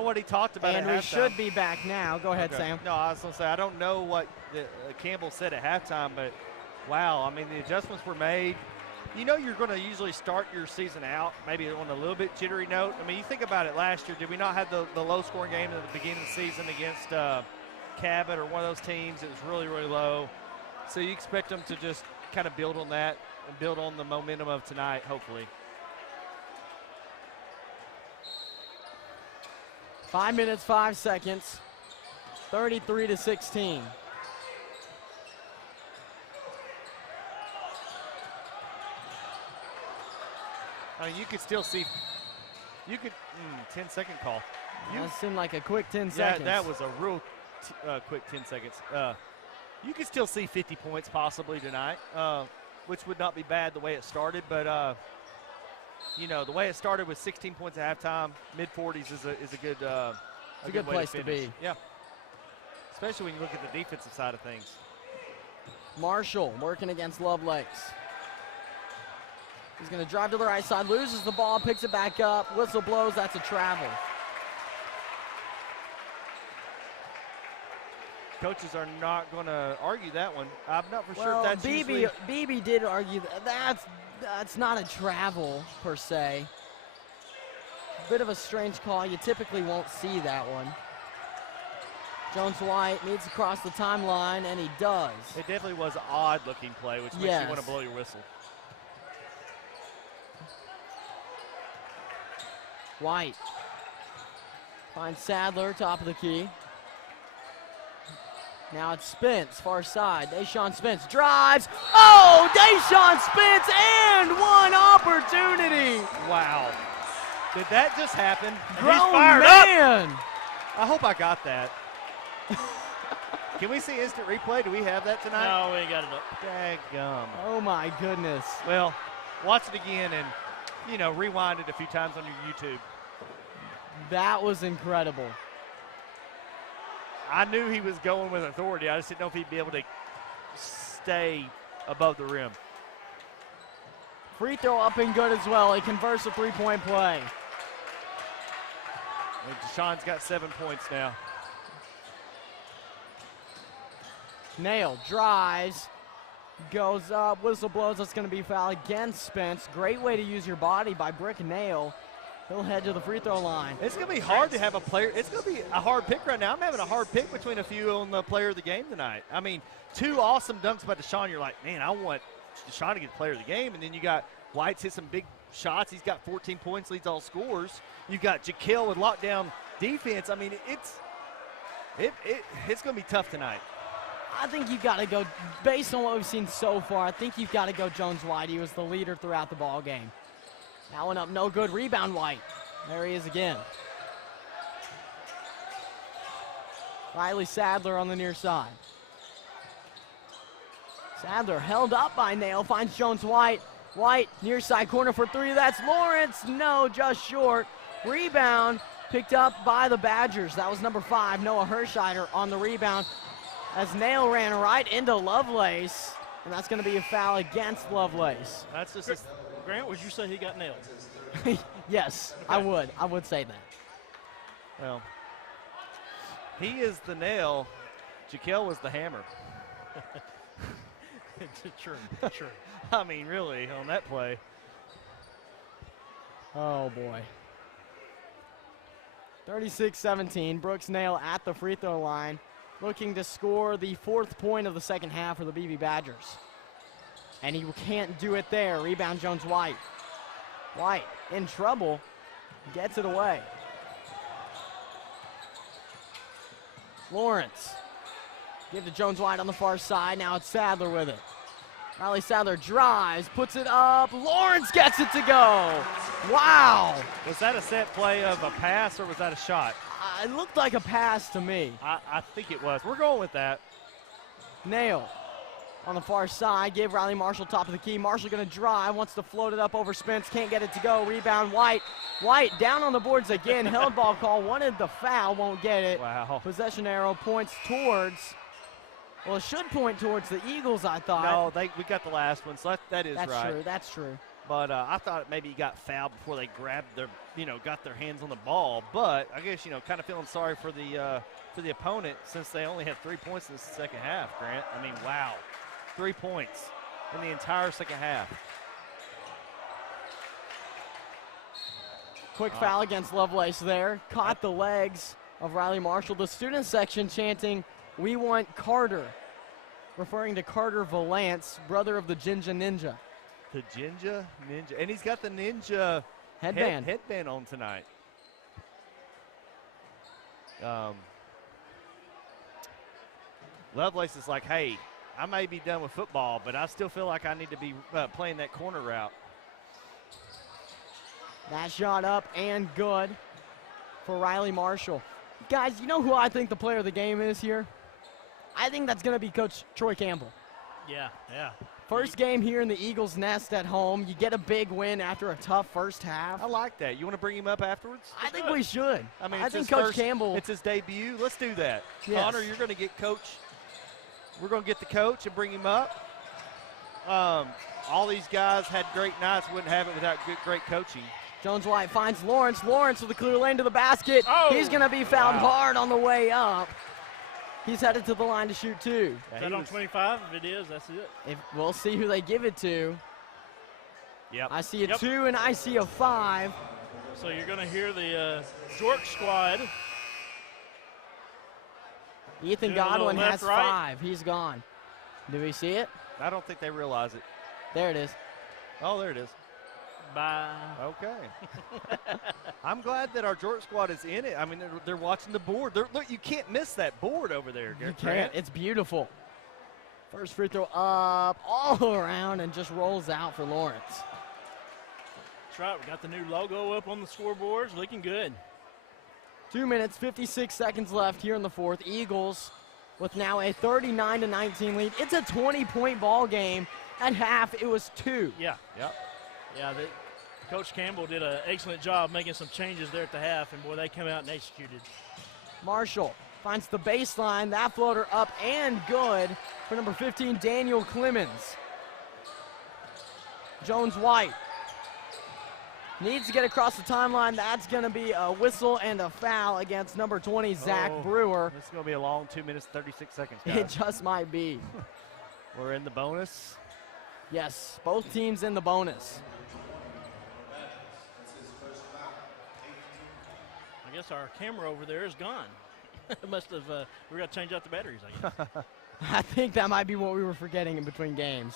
What he talked about and at halftime. we should be back now. Go ahead, Sam. No, I was going to say, I don't know what Campbell said at halftime, but wow, I mean, the adjustments were made. You know you're going to usually start your season out maybe on a little bit jittery note. I mean, you think about it last year. Did we not have the low-scoring game at the beginning of the season against Cabot or one of those teams? It was really, really low. So you expect them to just kind of build on that and build on the momentum of tonight, hopefully. 5 minutes, 5 seconds, 33-16. I mean, you could still see, 10-second call. That seemed like a quick 10 seconds. Yeah, that was a real quick 10 seconds. You could still see 50 points possibly tonight, which would not be bad the way it started. But, you know, the way it started with 16 points at halftime, mid-40s is a good it's a good place to be. Yeah, especially when you look at the defensive side of things. Marshall working against Lovelace. He's going to drive to the right side, loses the ball, picks it back up, whistle blows, that's a travel. Coaches are not going to argue that one. I'm not for sure if that's Beebe did argue that's not a travel per se. Bit of a strange call. You typically won't see that one. Jones-White needs to cross the timeline, and he does. It definitely was an odd-looking play, which makes you want to blow your whistle. White finds Sadler, top of the key. Now it's Spence, far side. Deshaun Spence drives. Oh, Deshaun Spence and one opportunity. Wow. Did that just happen? Grown He's fired man. up. I hope I got that. Can we see instant replay? Do we have that tonight? No, we ain't got it up. Daggum. Oh, my goodness. Well, watch it again and, you know, rewind it a few times on your YouTube. That was incredible. I knew he was going with authority. I just didn't know if he'd be able to stay above the rim. Free throw up and good as well. He converts a three-point play. And Deshaun's got 7 points now. Nail drives, goes up, whistle blows. That's going to be a foul against Spence. Great way to use your body by Brick Nail. He'll head to the free throw line. It's going to be hard to have a player. It's going to be a hard pick right now. I'm having a hard pick between a few on the player of the game tonight. I mean, two awesome dunks by Deshaun. You're like, man, I want Deshaun to get player of the game. And then you got White's hit some big shots. He's got 14 points, leads all scorers. You've got Jaquil with lockdown defense. I mean, it's going to be tough tonight. I think you've got to go, based on what we've seen so far, I think you've got to go Jones-White. He was the leader throughout the ball game. That one up, no good. Rebound, White. There he is again. Riley Sadler on the near side. Sadler held up by Nail, finds Jones-White. White, near side corner for three. That's Lawrence. No, just short. Rebound picked up by the Badgers. That was number 5, Noah Hersheider on the rebound. As Nail ran right into Lovelace, and that's going to be a foul against Lovelace. That's just Grant, would you say he got nailed? Yes, okay. I would say that. Well, he is the nail. Jaquil was the hammer. True. I mean, really, on that play. Oh, boy. 36-17, Brooks Nail at the free throw line, looking to score the 4th point of the second half for the Beebe Badgers. And he can't do it there. Rebound Jones-White. White in trouble, gets it away. Lawrence, give to Jones-White on the far side. Now it's Sadler with it. Riley Sadler drives, puts it up. Lawrence gets it to go. Wow. Was that a set play of a pass or was that a shot? It looked like a pass to me. I think it was. We're going with that. Nail on the far side, gave Riley Marshall top of the key. Marshall going to drive, wants to float it up over Spence, can't get it to go. Rebound, White. White down on the boards again. Held ball call, wanted the foul, won't get it. Wow. Possession arrow points towards, well, it should point towards the Eagles, I thought. No, we got the last one, so that is right. That's true. But I thought maybe he got fouled before they grabbed their got their hands on the ball. But I guess, kind of feeling sorry for the opponent since they only had 3 points in the second half, Grant. I mean, wow. 3 points in the entire second half. Quick foul against Lovelace there. Caught the legs of Riley Marshall. The student section chanting, "We want Carter," referring to Carter Valance, brother of the Jinja Ninja. The Jinja Ninja. And he's got the ninja headband on tonight. Lovelace is like, hey, I may be done with football, but I still feel like I need to be playing that corner route. That shot up and good for Riley Marshall. Guys, you know who I think the player of the game is here? I think that's going to be Coach Troy Campbell. Yeah. First game here in the Eagles' Nest at home. You get a big win after a tough first half. I like that. You want to bring him up afterwards? I think we should. I mean, I think Coach Campbell. It's his debut. Let's do that. Yes. Connor, you're going to get Coach. We're going to get the coach and bring him up. All these guys had great nights. Wouldn't have it without great coaching. Jones White finds Lawrence. Lawrence with a clear lane to the basket. Oh, he's going to be fouled wow. hard on the way up. He's headed to the line to shoot two. Is that on 25? If it is, that's it. We'll see who they give it to. Yep. I see a 2 and I see a 5. So you're going to hear the York squad. Ethan Doing a Godwin little has left, right. 5. He's gone. Do we see it? I don't think they realize it. There it is. Oh, there it is. Bye. Okay. I'm glad that our Jordan squad is in it. I mean, they're watching the board. Look, you can't miss that board over there, You Grant. can't. It's beautiful. First free throw up, all around, and just rolls out for Lawrence. That's right. We got the new logo up on the scoreboards. Looking good. 2 minutes, 56 seconds left here in the fourth. Eagles with now a 39-19 lead. It's a 20-point ball game. At half, it was 2. Yeah. Yep. Yeah, Coach Campbell did an excellent job making some changes there at the half, and boy, they come out and executed. Marshall finds the baseline. That floater up and good for number 15, Daniel Clemens. Jones White needs to get across the timeline. That's going to be a whistle and a foul against number 20, Zach Brewer. This is going to be a long 2 minutes, 36 seconds, guys. It just might be. We're in the bonus. Yes, both teams in the bonus. I guess our camera over there is gone. Must have, we got to change out the batteries, I guess. I think that might be what we were forgetting in between games.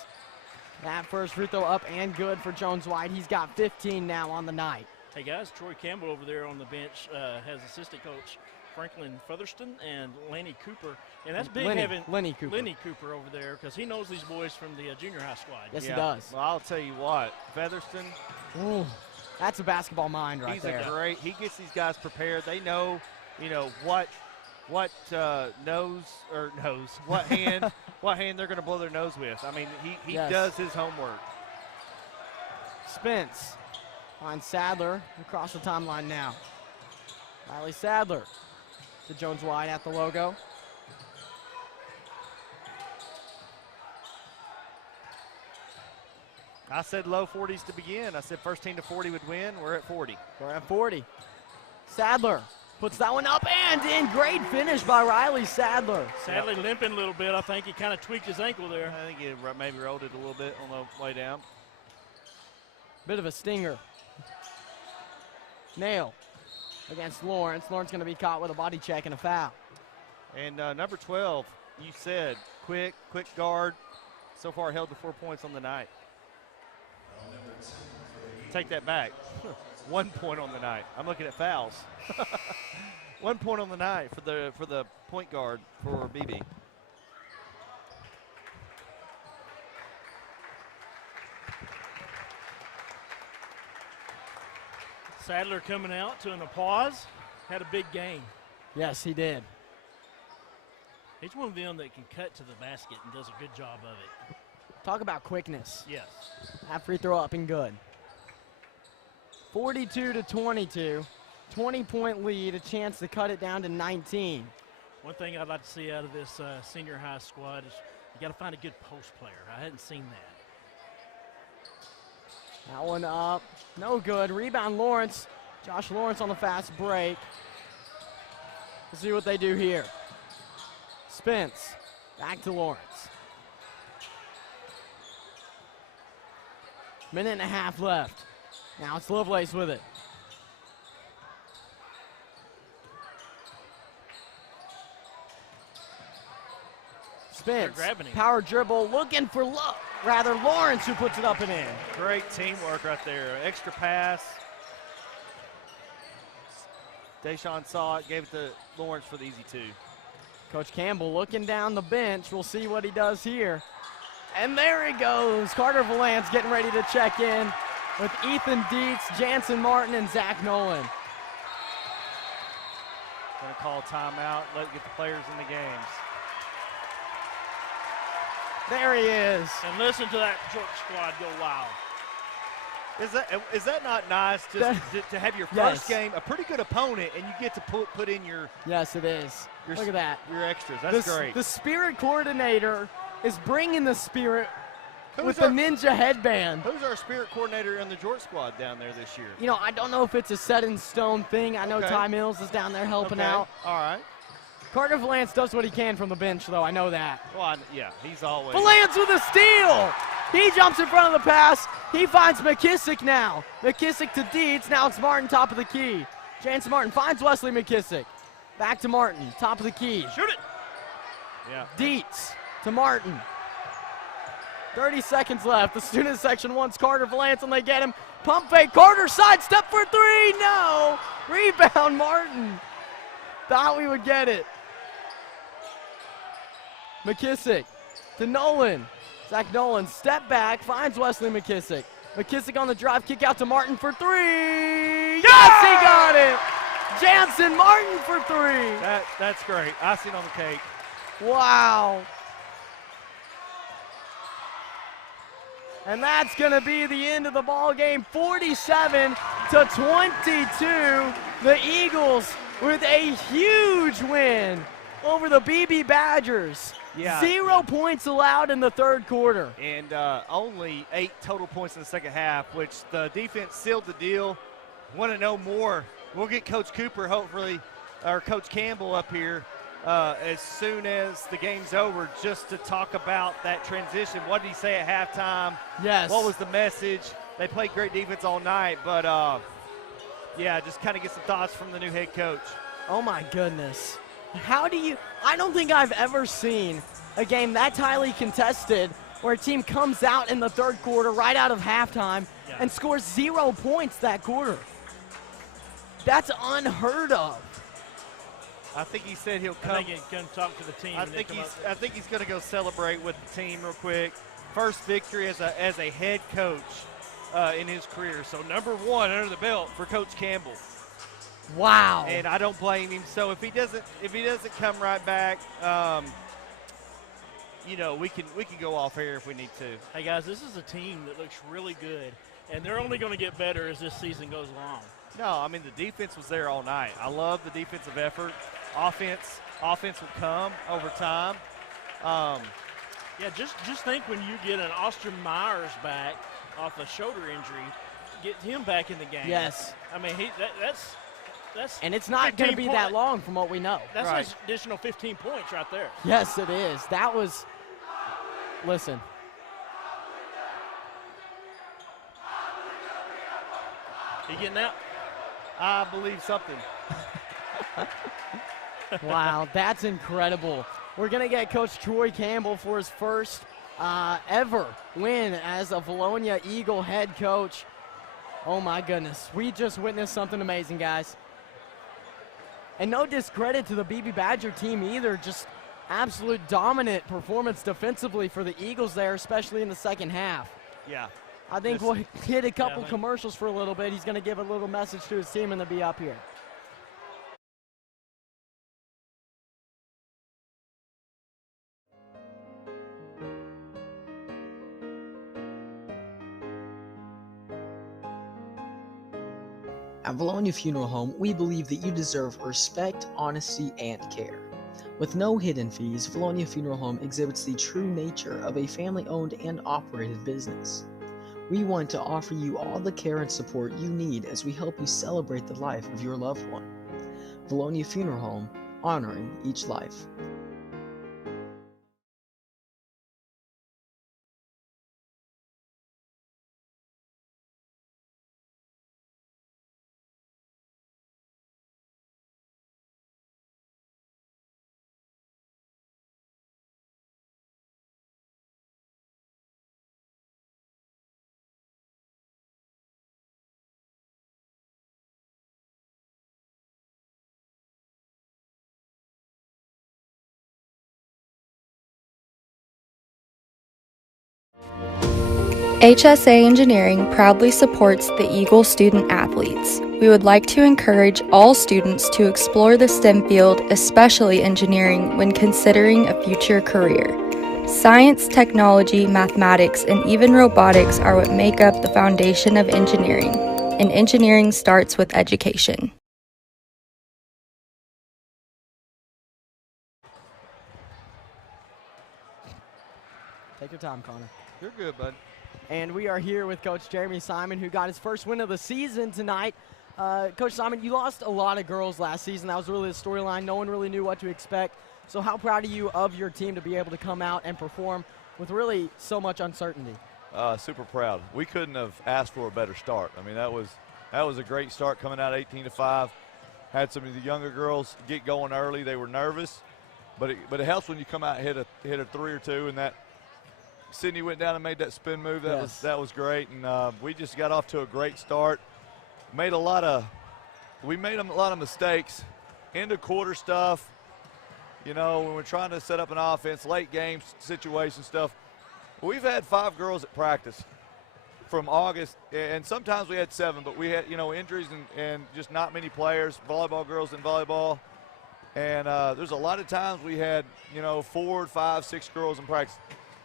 That first free throw up and good for Jones White. He's got 15 now on the night. Hey, guys, Troy Campbell over there on the bench has assistant coach Franklin Featherston and Lenny Cooper. And that's big having Lenny Cooper over there because he knows these boys from the junior high squad. Yes, he does. Well, I'll tell you what, Featherston. Ooh, that's a basketball mind right there. He's a great. He gets these guys prepared. They know, what what hand they're going to blow their nose with. I mean, he does his homework. Spence finds Sadler across the timeline now. Riley Sadler to Jones White at the logo. I said low 40s to begin. I said first team to 40 would win. We're at 40. We're at 40. Sadler puts that one up and in. Great finish by Riley Sadler. Sadly limping a little bit. I think he kind of tweaked his ankle there. I think he maybe rolled it a little bit on the way down. Bit of a stinger. Nail against Lawrence. Lawrence going to be caught with a body check and a foul. And number 12, you said quick guard. So far held to 4 points on the night. Take that back. 1 point on the night. I'm looking at fouls. 1 point on the night for the point guard for Beebe. Sadler coming out to an applause. Had a big game. Yes, he did. He's one of them that can cut to the basket and does a good job of it. Talk about quickness. Yes. That free throw up and good. 42-22. 20-point lead, a chance to cut it down to 19. One thing I'd like to see out of this senior high squad is you got to find a good post player. I hadn't seen that. That one up, no good. Rebound Lawrence. Josh Lawrence on the fast break. We'll see what they do here. Spence, back to Lawrence. Minute and a half left. Now it's Lovelace with it. Spence, power dribble, looking for Lawrence, who puts it up and in. Great teamwork right there. Extra pass. Deshaun saw it, gave it to Lawrence for the easy two. Coach Campbell looking down the bench. We'll see what he does here. And there he goes. Carter Valance getting ready to check in with Ethan Dietz, Jansen Martin, and Zach Nolan. Gonna call timeout, get the players in the games. There he is. And listen to that Georgia squad go wild. Is that not nice to have your first game, a pretty good opponent, and you get to put in your Yes, it is. Look at that. Your extras. That's great. The spirit coordinator is bringing the spirit with the ninja headband. Who's our spirit coordinator in the Georgia squad down there this year? You know, I don't know if it's a set-in-stone thing. I know Ty Mills is down there helping out. All right. Carter Valance does what he can from the bench, though. I know that. Well, yeah, he's always. Valance with a steal. He jumps in front of the pass. He finds McKissick now. McKissick to Dietz. Now it's Martin, top of the key. Jansen Martin finds Wesley McKissick. Back to Martin, top of the key. Shoot it. Yeah. Dietz to Martin. 30 seconds left. The student section wants Carter Valance, and they get him. Pump fake. Carter sidestep for three. No. Rebound, Martin. Thought we would get it. McKissick to Nolan. Zach Nolan, step back, finds Wesley McKissick. McKissick on the drive, kick out to Martin for three. Yes, he got it. Jansen Martin for three. That's great. Icing on the cake. Wow. And that's going to be the end of the ball game, 47-22. The Eagles with a huge win over the Beebe Badgers. Yeah. 0 points allowed in the third quarter. And only 8 total points in the second half, which the defense sealed the deal. Want to know more? We'll get Coach Cooper, hopefully, or Coach Campbell up here as soon as the game's over, just to talk about that transition. What did he say at halftime? Yes. What was the message? They played great defense all night, but, yeah, just kind of get some thoughts from the new head coach. Oh, my goodness. I don't think I've ever seen a game that tightly contested where a team comes out in the third quarter right out of halftime and scores 0 points that quarter. That's unheard of. I think he said he'll come. I think he's going to talk to the team. I think he's going to go celebrate with the team real quick. First victory as a head coach in his career. So #1 under the belt for Coach Campbell. Wow. And I don't blame him. So if he doesn't come right back, you know, we can go off here if we need to. Hey guys, this is a team that looks really good, and they're only going to get better as this season goes along. No, I mean the defense was there all night. I love the defensive effort. Offense will come over time. Yeah, just think when you get an Austin Myers back off a shoulder injury, get him back in the game. Yes. I mean that's and it's not going to be that long from what we know. That's an additional 15 points right there. Yes, it is. That was, listen. You getting out? I believe something. Wow, that's incredible. We're going to get Coach Troy Campbell for his first ever win as a Vilonia Eagle head coach. Oh, my goodness. We just witnessed something amazing, guys. And no discredit to the Beebe Badger team either. Just absolute dominant performance defensively for the Eagles there, especially in the second half. Yeah. I think we'll hit a couple commercials for a little bit. He's going to give a little message to his team and then be up here. At Vilonia Funeral Home, we believe that you deserve respect, honesty, and care. With no hidden fees, Vilonia Funeral Home exhibits the true nature of a family-owned and operated business. We want to offer you all the care and support you need as we help you celebrate the life of your loved one. Vilonia Funeral Home, honoring each life. HSA Engineering proudly supports the Eagle student athletes. We would like to encourage all students to explore the STEM field, especially engineering, when considering a future career. Science, technology, mathematics, and even robotics are what make up the foundation of engineering, and engineering starts with education. Take your time, Connor. You're good, bud. And we are here with Coach Jeremy Simon, who got his first win of the season tonight. Coach Simon, you lost a lot of girls last season. That was really the storyline. No one really knew what to expect. So how proud are you of your team to be able to come out and perform with really so much uncertainty? Super proud. We couldn't have asked for a better start. I mean, that was a great start coming out 18-5. Had some of the younger girls get going early. They were nervous, but it helps when you come out and hit a three or two, and that Sydney went down and made that spin move. That was great, and we just got off to a great start. We made a lot of mistakes, end of quarter stuff. You know, when we're trying to set up an offense, late game situation stuff. We've had 5 girls at practice from August, and sometimes we had 7, but we had, injuries and just not many players, volleyball girls in volleyball. And there's a lot of times we had, 4, 5, 6 girls in practice.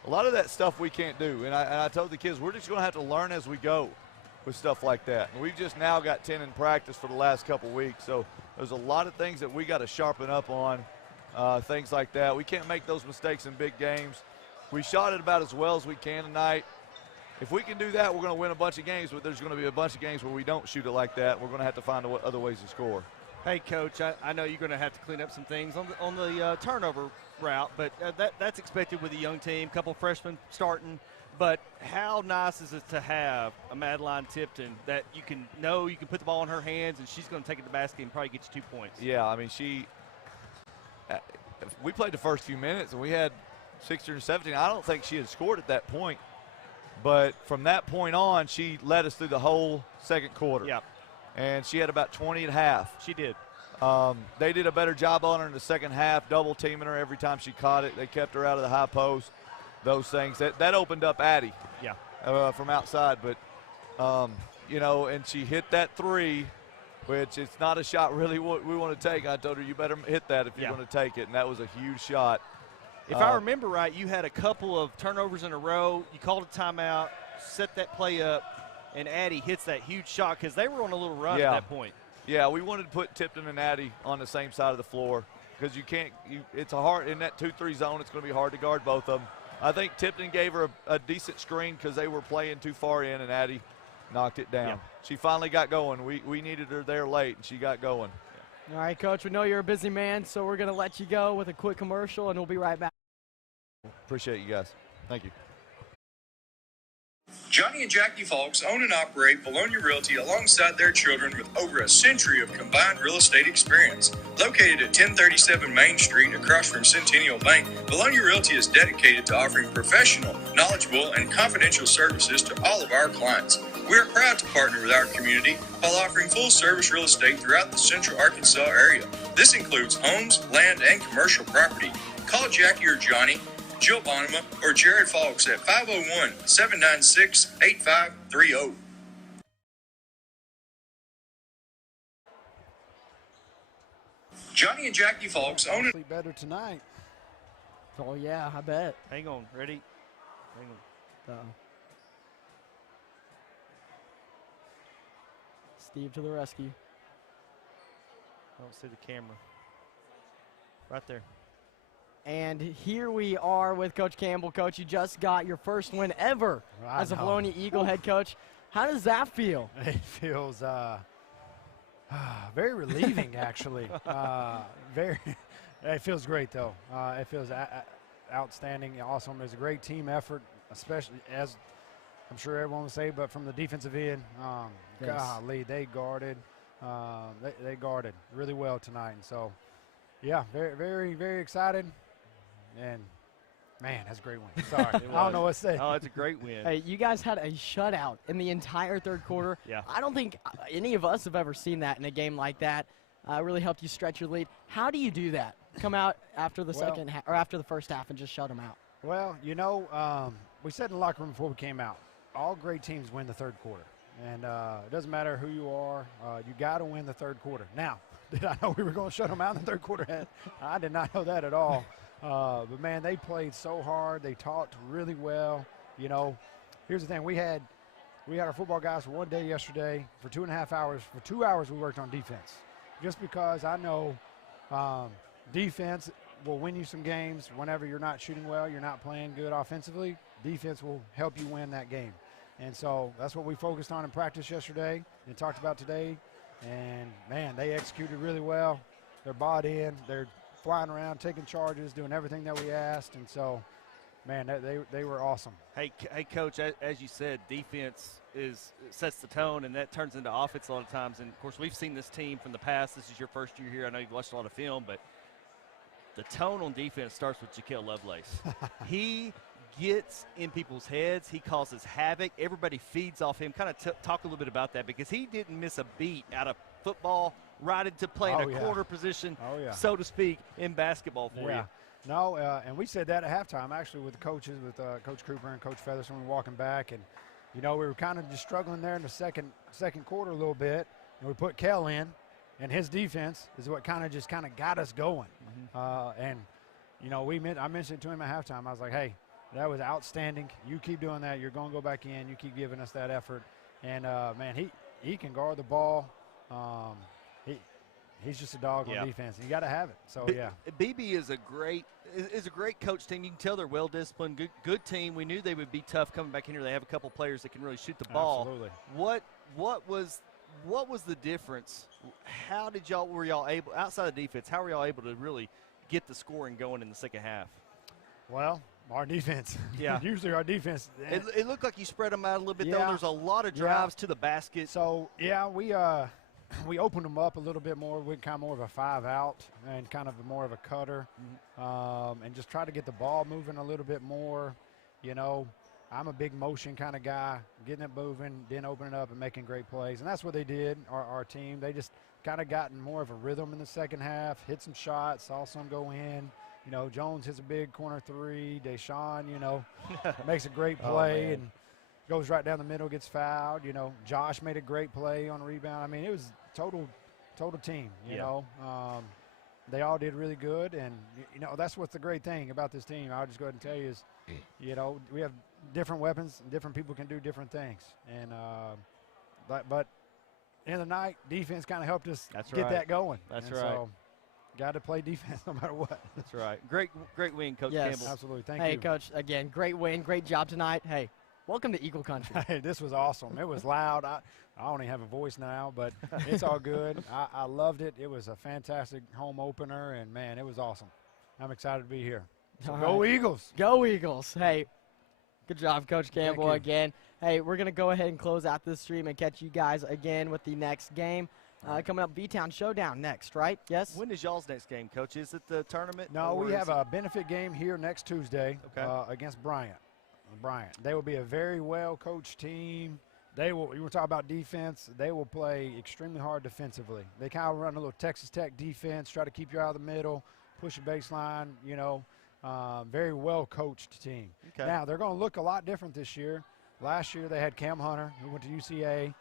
A lot of that stuff we can't do. And I told the kids, we're just going to have to learn as we go with stuff like that. And we've just now got 10 in practice for the last couple weeks. So there's a lot of things that we got to sharpen up on, things like that. We can't make those mistakes in big games. We shot it about as well as we can tonight. If we can do that, we're going to win a bunch of games, but there's going to be a bunch of games where we don't shoot it like that. We're going to have to find other ways to score. Hey, Coach, I know you're going to have to clean up some things on the turnover route, but that's expected with a young team, couple freshmen starting. But how nice is it to have a Madeline Tipton that you can put the ball in her hands and she's going to take it to the basket and probably get you 2 points? Yeah, I mean, we played the first few minutes and we had 16 or 17. I don't think she had scored at that point. But from that point on, she led us through the whole second quarter. Yep. And she had about 20 at half. She did. They did a better job on her in the second half, double teaming her every time she caught it. They kept her out of the high post, those things. That opened up Addie from outside. But, and she hit that three, which it's not a shot really we want to take. I told her, you better hit that if you're going to take it, and that was a huge shot. If I remember right, you had a couple of turnovers in a row. You called a timeout, set that play up, and Addie hits that huge shot because they were on a little run at that point. Yeah, we wanted to put Tipton and Addie on the same side of the floor because it's hard in that 2-3 zone. It's going to be hard to guard both of them. I think Tipton gave her a decent screen because they were playing too far in, and Addie knocked it down. Yeah. She finally got going. We needed her there late, and she got going. All right, Coach, we know you're a busy man, so we're going to let you go with a quick commercial, and we'll be right back. Appreciate you guys. Thank you. Johnny and Jackie Falks own and operate Vilonia Realty alongside their children with over a century of combined real estate experience. Located at 1037 Main Street across from Centennial Bank, Vilonia Realty is dedicated to offering professional, knowledgeable, and confidential services to all of our clients. We are proud to partner with our community while offering full-service real estate throughout the central Arkansas area. This includes homes, land, and commercial property. Call Jackie or Johnny, Jill Bonema, or Jared Falks at 501-796-8530. Johnny and Jackie Falks own it. Better tonight. Oh, yeah, I bet. Hang on. Ready? Hang on. Steve to the rescue. I don't see the camera. Right there. And here we are with Coach Campbell. Coach, you just got your first win ever as a Vilonia Eagle head coach. How does that feel? It feels very relieving, actually. It feels great, though. It feels outstanding, awesome. It was a great team effort, especially as I'm sure everyone will say, but from the defensive end, Yes. golly, they guarded. They guarded really well tonight. And so, yeah, very, very, very excited. And, man, that's a great win. Sorry. I don't know what to say. Oh, it's a great win. Hey, you guys had a shutout in the entire third quarter. Yeah. I don't think any of us have ever seen that in a game like that. Really helped you stretch your lead. How do you do that? Come out after the after the first half and just shut them out? Well, we said in the locker room before we came out, all great teams win the third quarter. And it doesn't matter who you are, you got to win the third quarter. Now, did I know we were going to shut them out in the third quarter? I did not know that at all. But, man, they played so hard. They talked really well. Here's the thing. We had our football guys for one day yesterday for 2.5 hours. For 2 hours we worked on defense. Just because I know defense will win you some games whenever you're not shooting well, you're not playing good offensively. Defense will help you win that game. And so that's what we focused on in practice yesterday and talked about today. And, man, they executed really well. They're bought in. They're flying around, taking charges, doing everything that we asked. And so, man, they were awesome. Hey, Coach, as you said, defense sets the tone, and that turns into offense a lot of times. And, of course, we've seen this team from the past. This is your first year here. I know you've watched a lot of film, but the tone on defense starts with Jaquel Lovelace. He gets in people's heads. He causes havoc. Everybody feeds off him. Kind of talk a little bit about that, because he didn't miss a beat out of football right into playing corner position, so to speak, in basketball for you. No, and we said that at halftime, actually, with the coaches, with Coach Cooper and Coach Featherson. We were walking back, and, we were kind of just struggling there in the second quarter a little bit. And we put Kel in, and his defense is what kind of got us going. And, I mentioned it to him at halftime. I was like, hey, that was outstanding. You keep doing that. You're going to go back in. You keep giving us that effort. And, man, he can guard the ball. He's just a dog on defense. And you got to have it. So, Beebe is a great coach team. You can tell they're well disciplined, good team. We knew they would be tough coming back in here. They have a couple players that can really shoot the ball. Absolutely. What was the difference? Were y'all able, outside of defense, how were y'all able to really get the scoring going in the second half? Well, our defense. Yeah. Usually our defense. It looked like you spread them out a little bit, though. There's a lot of drives to the basket. So, we opened them up a little bit more. We kind of more of a 5-out and kind of more of a cutter, and just try to get the ball moving a little bit more. I'm a big motion kind of guy, getting it moving, then opening up and making great plays. And that's what they did, our team. They just kind of gotten more of a rhythm in the second half, hit some shots, saw some go in. Jones hits a big corner three. Deshaun, makes a great play and goes right down the middle, gets fouled. Josh made a great play on a rebound. I mean, it was total team, you know. They all did really good, and, that's what's the great thing about this team. I'll just go ahead and tell you is, we have different weapons, and different people can do different things. And but in the night, defense kind of helped us get that going. That's and right. So, got to play defense no matter what. That's right. Great win, Coach Campbell. Absolutely. Thank you. Hey, Coach, again, great win, great job tonight. Hey, welcome to Eagle Country. Hey, this was awesome. It was loud. I only have a voice now, but it's all good. I loved it. It was a fantastic home opener, and, man, it was awesome. I'm excited to be here. So go Eagles. Go Eagles. Hey, good job, Coach Campbell, Thank you. again. Hey, we're going to go ahead and close out this stream and catch you guys again with the next game. Coming up, V-Town Showdown next, right? Yes? When is y'all's next game, Coach? Is it the tournament? No, we have a benefit game here next Tuesday against Bryant. They will be a very well-coached team. You were talking about defense. They will play extremely hard defensively. They kind of run a little Texas Tech defense, try to keep you out of the middle, push a baseline, very well-coached team. Okay. Now, they're going to look a lot different this year. Last year they had Cam Hunter, who went to UCA,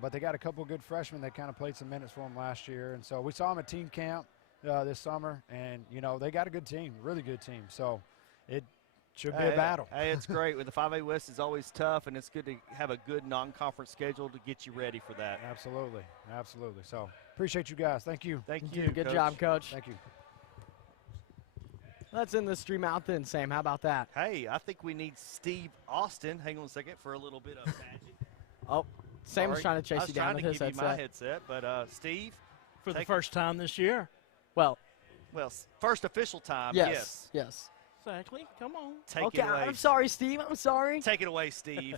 but they got a couple of good freshmen that kind of played some minutes for them last year. And so we saw them at team camp this summer, and, they got a good team, really good team. So it should be a battle. Hey, it's great. With the 5A West is always tough, and it's good to have a good non-conference schedule to get you ready for that. Absolutely. So appreciate you guys. Thank you. Thank you. Good job, Coach. Thank you. Let's end the stream out then, Sam. How about that? Hey, I think we need Steve Austin. Hang on a second for a little bit of magic. Oh, Sam was trying to chase you down with his I was trying to give headset. you my headset, but Steve. For the first time this year. Well, first official time, yes. Exactly. Come on. Take it away. I'm sorry, Steve. I'm sorry. Take it away, Steve.